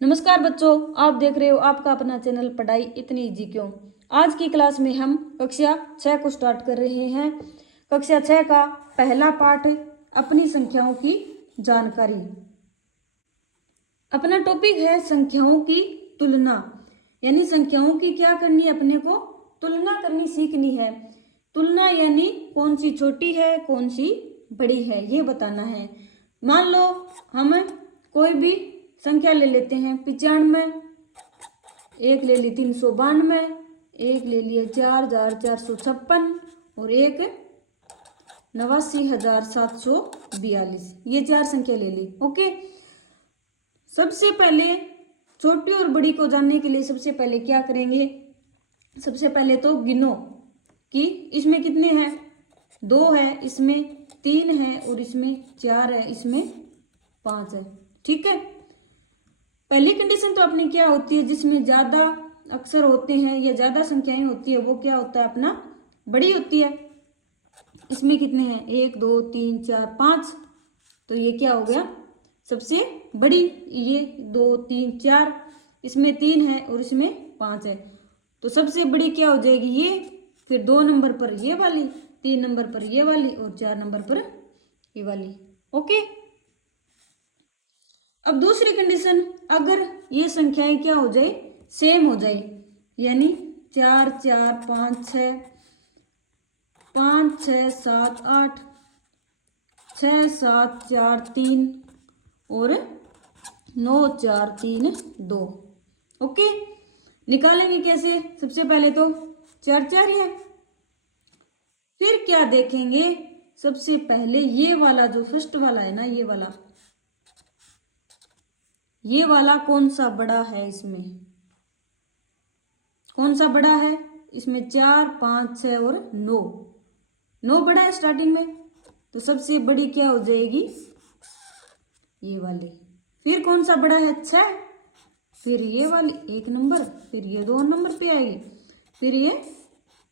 नमस्कार बच्चों, आप देख रहे हो आपका अपना चैनल पढ़ाई इतनी इजी क्यों। आज की क्लास में हम कक्षा 6 को स्टार्ट कर रहे हैं। कक्षा 6 का पहला पाठ अपनी संख्याओं की जानकारी। अपना टॉपिक है संख्याओं की तुलना, यानी संख्याओं की क्या करनी है, अपने को तुलना करनी सीखनी है। तुलना यानी कौन सी छोटी है कौन सी बड़ी है ये बताना है। मान लो हम कोई भी संख्या ले लेते हैं 95, एक ले ली 392, एक ले लिया 4456 और एक 89,742। ये चार संख्या ले ली। ओके, सबसे पहले छोटी और बड़ी को जानने के लिए सबसे पहले क्या करेंगे, सबसे पहले तो गिनो कि इसमें कितने हैं, 2 है, इसमें 3 है और इसमें 4 है, इसमें 5 है। ठीक है, पहली कंडीशन तो अपनी क्या होती है, जिसमें ज्यादा अक्षर होते हैं या ज्यादा संख्याएं होती है वो क्या होता है, अपना बड़ी होती है। इसमें कितने हैं, 1 2 3 4 5, तो ये क्या हो गया सबसे बड़ी। ये 2 3 4, इसमें 3 है और इसमें 5 है, तो सबसे बड़ी क्या हो जाएगी ये। फिर 2 नंबर पर ये वाली, 3 नंबर पर ये वाली और 4 नंबर पर ये वाली। ओके, अब दूसरी कंडीशन, अगर ये संख्याएं क्या हो जाए, सेम हो जाए, यानी 4 4 5 6, 5 6 7 8, 6 7 4 3 और 9 4 3 2। ओके, निकालेंगे कैसे, सबसे पहले तो 4 4 है। फिर क्या देखेंगे, सबसे पहले ये वाला जो फर्स्ट वाला है ना, ये वाला कौन सा बड़ा है, इसमें कौन सा बड़ा है, इसमें 4 5 6 और 9 बड़ा है स्टार्टिंग में, तो सबसे बड़ी क्या हो जाएगी ये वाली। फिर कौन सा बड़ा है, 6, फिर ये वाली 1 नंबर, फिर ये 2 नंबर पे आएगी, फिर ये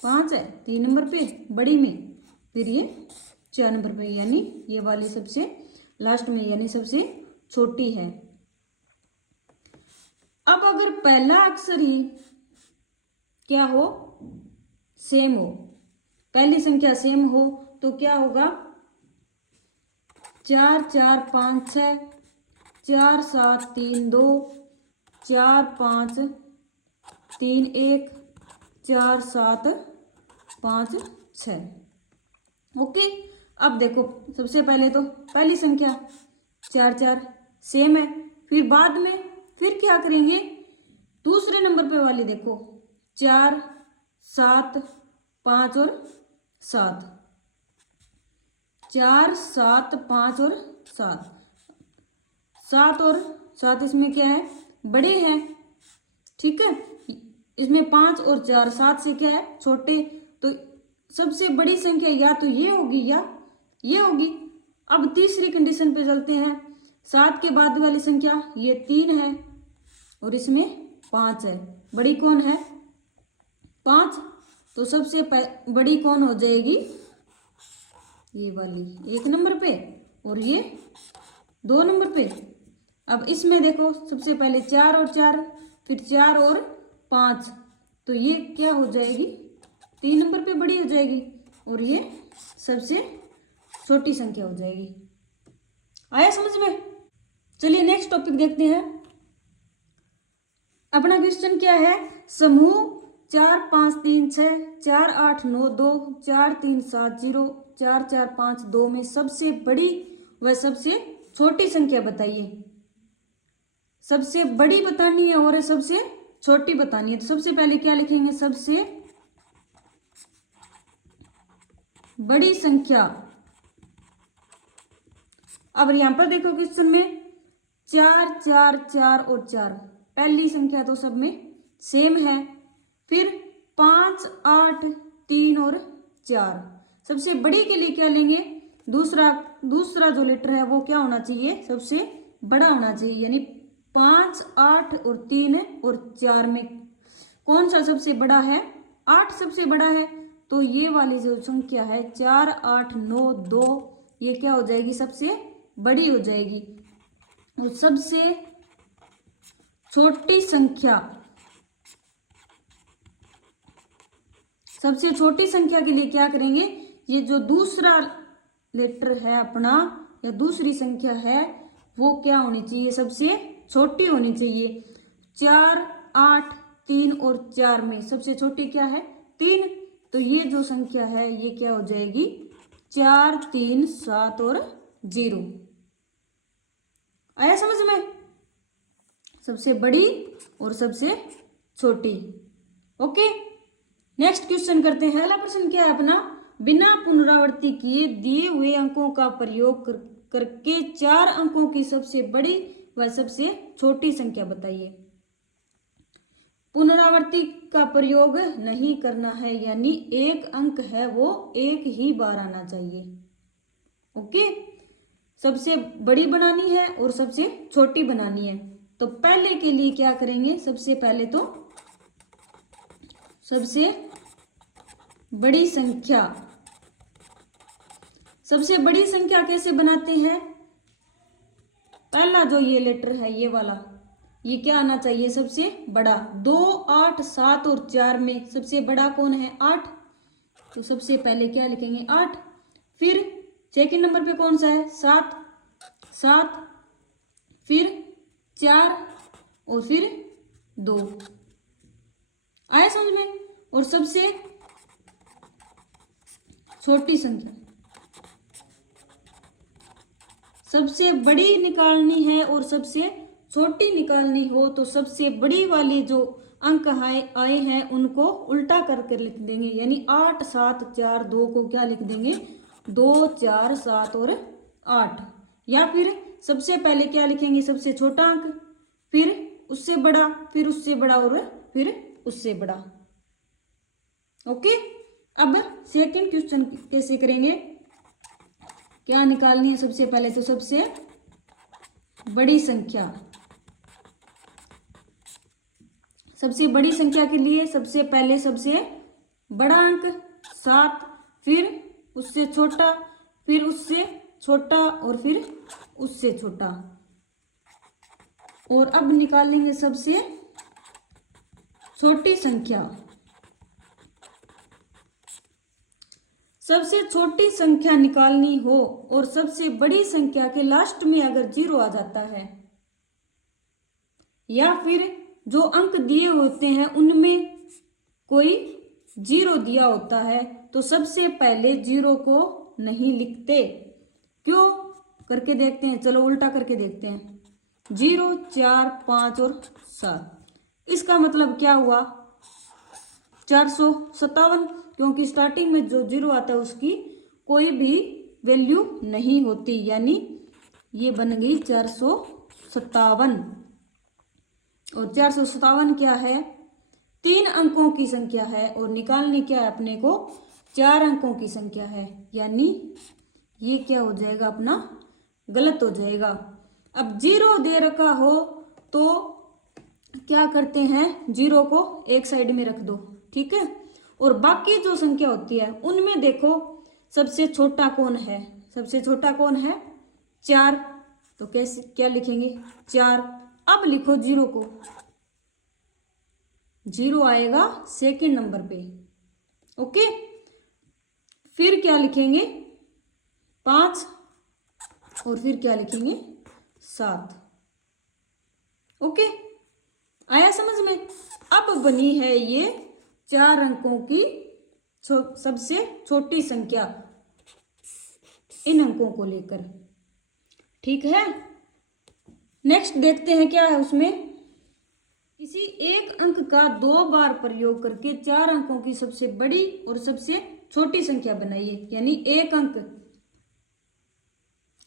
5 है 3 नंबर पे बड़ी में, फिर ये 4 नंबर पे, यानी ये वाली सबसे लास्ट में, यानी सबसे छोटी है। अब अगर पहला अक्षर ही क्या हो, सेम हो, पहली संख्या सेम हो, तो क्या होगा, 4 4 5 6, 4 7 3 2, 4 5 3 1, 4 7 5 6। ओके, अब देखो सबसे पहले तो पहली संख्या 4 4 सेम है, फिर बाद में फिर क्या करेंगे, दूसरे नंबर पे वाली देखो 4 7 5 और 7, 4 7 5 और 7, 7 और 7 इसमें क्या है, बड़े हैं। ठीक है, इसमें 5 और 4 7 से क्या है, छोटे, तो सबसे बड़ी संख्या या तो ये होगी या ये होगी। अब तीसरी कंडीशन पे चलते हैं, 7 के बाद वाली संख्या ये 3 है और इसमें 5 है, बड़ी कौन है 5, तो सबसे बड़ी कौन हो जाएगी, ये वाली 1 नंबर पे और ये 2 नंबर पे। अब इसमें देखो सबसे पहले 4 और 4, फिर 4 और 5, तो ये क्या हो जाएगी 3 नंबर पे बड़ी हो जाएगी और ये सबसे छोटी संख्या हो जाएगी। आया समझ में। चलिए नेक्स्ट टॉपिक देखते हैं। अपना क्वेश्चन क्या है, समूह 4 5 3 6, 4 8 9 2, 4 3 7 0, 4 4 5 2 में सबसे बड़ी व सबसे छोटी संख्या बताइए। सबसे बड़ी बतानी है और सबसे छोटी बतानी है, तो सबसे पहले क्या लिखेंगे, सबसे बड़ी संख्या। अब यहां पर देखो क्वेश्चन में 4 4 4 और 4, पहली संख्या तो सब में सेम है, फिर 5 8 3 और 4, सबसे बड़ी के लिए क्या लेंगे, दूसरा जो लेटर है वो क्या होना चाहिए, सबसे बड़ा होना चाहिए, यानी 5 8 और 3 और 4 में कौन सा सबसे बड़ा है, 8 सबसे बड़ा है, तो ये वाली जो संख्या है 4 8 9 2, ये क्या हो जाएगी, सबसे बड़ी हो जाएगी। और सबसे छोटी संख्या, सबसे छोटी संख्या के लिए क्या करेंगे, ये जो दूसरा लेटर है अपना या दूसरी संख्या है वो क्या होनी चाहिए, सबसे छोटी होनी चाहिए। 4, 8, 3 और 4 में सबसे छोटी क्या है, 3। तो ये जो संख्या है ये क्या हो जाएगी, 4, 3, 7 और 0। आया समझ में, सबसे बड़ी और सबसे छोटी। ओके, नेक्स्ट क्वेश्चन करते हैं। पहला प्रश्न क्या है अपना, बिना पुनरावृत्ति किए दिए हुए अंकों का प्रयोग करके 4 अंकों की सबसे बड़ी व सबसे छोटी संख्या बताइए। पुनरावृत्ति का प्रयोग नहीं करना है, यानी एक अंक है वो एक ही बार आना चाहिए। ओके, सबसे बड़ी बनानी है और सबसे छोटी बनानी है। तो पहले के लिए क्या करेंगे, सबसे पहले तो सबसे बड़ी संख्या, सबसे बड़ी संख्या कैसे बनाते हैं, पहला जो ये लेटर है ये वाला, ये क्या आना चाहिए, सबसे बड़ा। 2, 8, 7 और 4 में सबसे बड़ा कौन है, 8। तो सबसे पहले क्या लिखेंगे, 8। फिर सेकंड नंबर पे कौन सा है, 7, 7, फिर 4 और फिर 2। आया समझ में। और सबसे छोटी संख्या, सबसे बड़ी निकालनी है और सबसे छोटी निकालनी हो तो सबसे बड़ी वाली जो अंक आए हैं उनको उल्टा करके लिख देंगे, यानी 8, 7, 4, 2 को क्या लिख देंगे, 2, 4, 7 और 8। या फिर सबसे पहले क्या लिखेंगे, सबसे छोटा अंक, फिर उससे बड़ा, फिर उससे बड़ा और फिर उससे बड़ा। ओके, अब सेकंड क्वेश्चन कैसे करेंगे, क्या निकालनी है, सबसे पहले तो सबसे बड़ी संख्या। सबसे बड़ी संख्या के लिए सबसे पहले सबसे बड़ा अंक 7, फिर उससे छोटा, फिर उससे छोटा और फिर उससे छोटा। और अब निकालेंगे सबसे छोटी संख्या। सबसे छोटी संख्या निकालनी हो और सबसे बड़ी संख्या के लास्ट में अगर 0 आ जाता है या फिर जो अंक दिए होते हैं उनमें कोई 0 दिया होता है तो सबसे पहले 0 को नहीं लिखते। क्यों, करके देखते हैं, चलो उल्टा करके देखते हैं। 0, 4, 5 और 7, इसका मतलब क्या हुआ, 457, क्योंकि स्टार्टिंग में जो 0 आता है उसकी कोई भी वैल्यू नहीं होती, यानी ये बन गई 457। और 457 क्या है, 3 अंकों की संख्या है और निकालनी क्या है अपने को, 4 अंकों की संख्या है, यानी ये क्या हो जाएगा अपना, गलत हो जाएगा। अब 0 दे रखा हो तो क्या करते हैं, 0 को एक साइड में रख दो, ठीक है। और बाकी जो संख्या होती है उनमें देखो सबसे छोटा कौन है, सबसे छोटा कौन है, 4। तो कैसे क्या लिखेंगे, 4। अब लिखो 0 को, 0 आएगा सेकंड नंबर पे। ओके, फिर क्या लिखेंगे, 5 और फिर क्या लिखेंगे, 7। ओके, आया समझ में। अब बनी है ये 4 अंकों की सबसे छोटी संख्या इन अंकों को लेकर, ठीक है। नेक्स्ट देखते हैं क्या है उसमें, किसी एक अंक का 2 बार प्रयोग करके 4 अंकों की सबसे बड़ी और सबसे छोटी संख्या बनाइए। यानी एक अंक,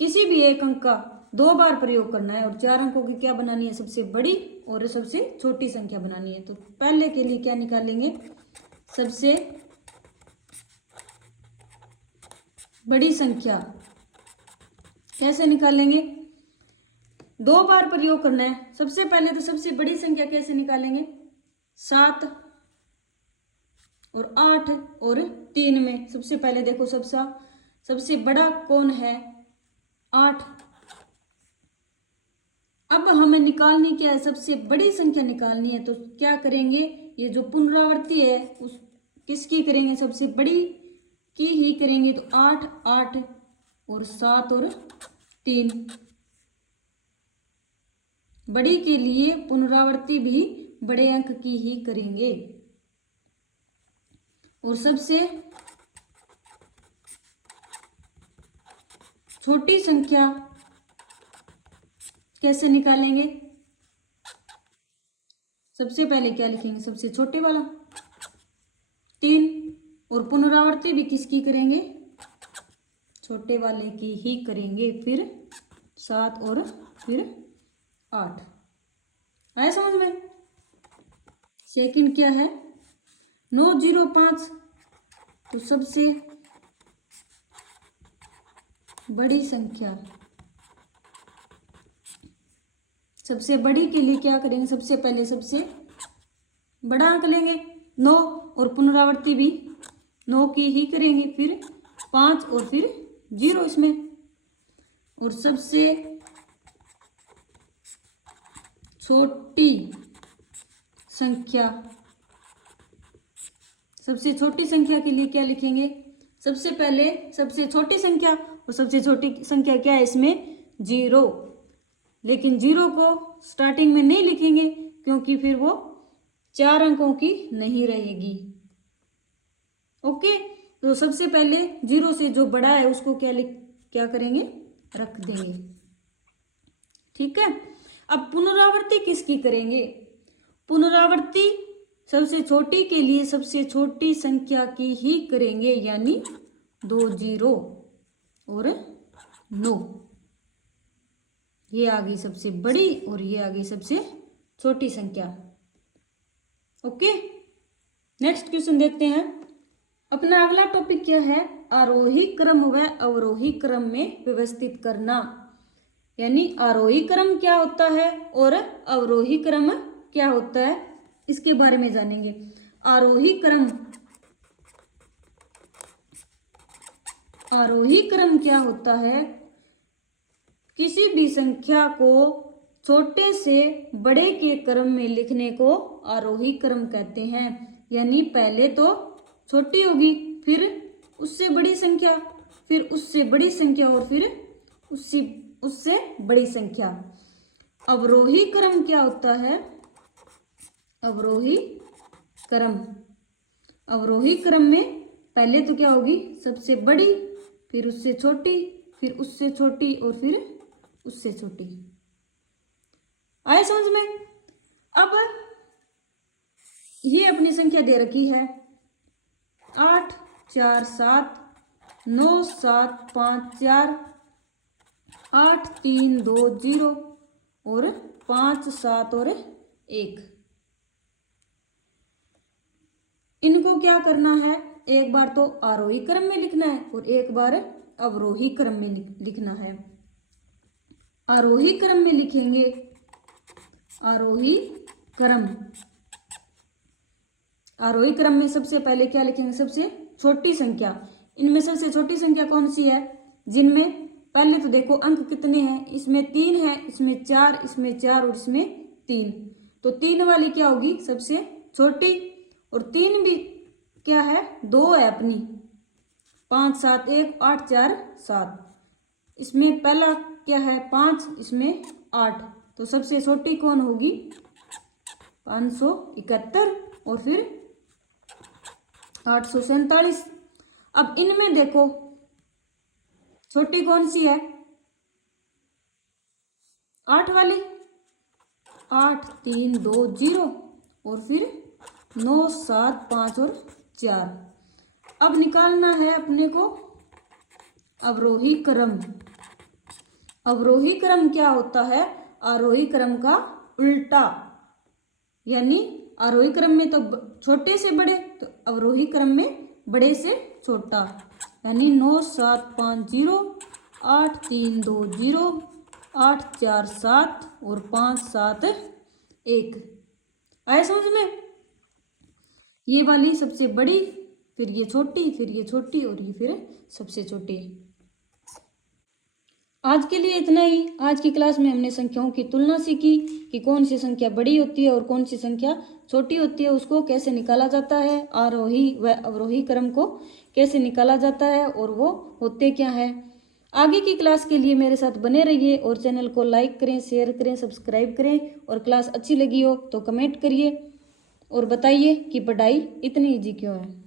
किसी भी एक अंक का 2 बार प्रयोग करना है और 4 अंकों की क्या बनानी है, सबसे बड़ी और सबसे छोटी संख्या बनानी है। तो पहले के लिए क्या निकालेंगे, सबसे बड़ी संख्या कैसे निकालेंगे, 2 बार प्रयोग करना है। सबसे पहले तो सबसे बड़ी संख्या कैसे निकालेंगे, 7 और 8 और 3 में सबसे पहले देखो सबसे बड़ा कौन है, 8। अब हमें निकालनी क्या है, सबसे बड़ी संख्या निकालनी है। तो क्या करेंगे, ये जो पुनरावृत्ति है उस किसकी करेंगे, सबसे बड़ी की ही करेंगे। तो 8 8 और 7 और 3, बड़ी के लिए पुनरावृत्ति भी बड़े अंक की ही करेंगे। और सबसे छोटी संख्या कैसे निकालेंगे, सबसे पहले क्या लिखेंगे, सबसे छोटे वाला 3, और पुनरावृत्ति भी किसकी करेंगे, छोटे वाले की ही करेंगे। फिर 7 और फिर 8। आया समझ में। सेकंड क्या है, 905। तो सबसे बड़ी संख्या, सबसे बड़ी के लिए क्या करेंगे, सबसे पहले सबसे बड़ा अंक लेंगे 9, और पुनरावृत्ति भी 9 की ही करेंगे। फिर 5 और फिर 0 इसमें। और सबसे छोटी संख्या, सबसे छोटी संख्या के लिए क्या लिखेंगे, सबसे पहले सबसे छोटी संख्या, और सबसे छोटी संख्या क्या है इसमें, 0। लेकिन 0 को स्टार्टिंग में नहीं लिखेंगे क्योंकि फिर वो 4 अंकों की नहीं रहेगी। ओके, तो सबसे पहले 0 से जो बड़ा है उसको क्या करेंगे, रख देंगे। ठीक है। अब पुनरावृत्ति किसकी करेंगे, पुनरावृत्ति सबसे छोटी के लिए सबसे छोटी संख्या की ही करेंगे, यानी 2 0 और 9। ये आ गई सबसे बड़ी और ये आ गई सबसे छोटी संख्या। ओके, नेक्स्ट क्वेश्चन देखते हैं। अपना अगला टॉपिक क्या है, आरोही क्रम व अवरोही क्रम में व्यवस्थित करना। यानी आरोही क्रम क्या होता है और अवरोही क्रम क्या होता है, इसके बारे में जानेंगे। आरोही क्रम क्या होता है, किसी भी संख्या को छोटे से बड़े के क्रम में लिखने को आरोही क्रम कहते हैं। यानी पहले तो छोटी होगी, फिर उससे बड़ी संख्या, फिर उससे बड़ी संख्या और फिर उससे बड़ी संख्या। अवरोही क्रम क्या होता है, अवरोही क्रम में पहले तो क्या होगी, सबसे बड़ी, फिर उससे छोटी, फिर उससे छोटी और फिर उससे छोटी। आए समझ में। अब ये अपनी संख्या दे रखी है 8 4 7 9 7 5 4 8 3 2 0 और 5 7 और 1। इनको क्या करना है, एक बार तो आरोही क्रम में लिखना है और एक बार अवरोही क्रम में लिखना है। आरोही क्रम में लिखेंगे, आरोही क्रम में सबसे पहले क्या लिखेंगे, सबसे छोटी संख्या। इनमें सबसे छोटी संख्या कौन सी है, जिनमें पहले तो देखो अंक कितने हैं, इसमें 3 है, इसमें 4, इसमें 4 और इसमें 3। तो 3 वाली क्या होगी सबसे छोटी, और 3 भी क्या है, 2 है अपनी, 5 7 1 8 4 7। इसमें पहला क्या है 5, इसमें 8, तो सबसे छोटी कौन होगी 571 और फिर 847। अब इनमें देखो छोटी कौन सी है, 8 वाली, 8 3 2 0 और फिर 9 7 5 और 4। अब निकालना है अपने को अवरोही क्रम। अवरोही क्रम क्या होता है, आरोही क्रम का उल्टा। यानी आरोही क्रम में तो छोटे से बड़े, तो अवरोही क्रम में बड़े से छोटा। यानी 9 7 5 0 8 3 2 0 8 4 7 और 5 7 1। आया समझ में। ये वाली सबसे बड़ी, फिर ये छोटी, फिर ये छोटी और ये फिर सबसे छोटी। आज के लिए इतना ही। आज की क्लास में हमने संख्याओं की तुलना सीखी कि कौन सी संख्या बड़ी होती है और कौन सी संख्या छोटी होती है, उसको कैसे निकाला जाता है, आरोही व अवरोही क्रम को कैसे निकाला जाता है और वो होते क्या है। आगे की क्लास के लिए मेरे साथ बने रहिए और चैनल को लाइक करें, शेयर करें, सब्सक्राइब करें और क्लास अच्छी लगी हो तो कमेंट करिए और बताइए कि पढ़ाई इतनी ईजी क्यों है।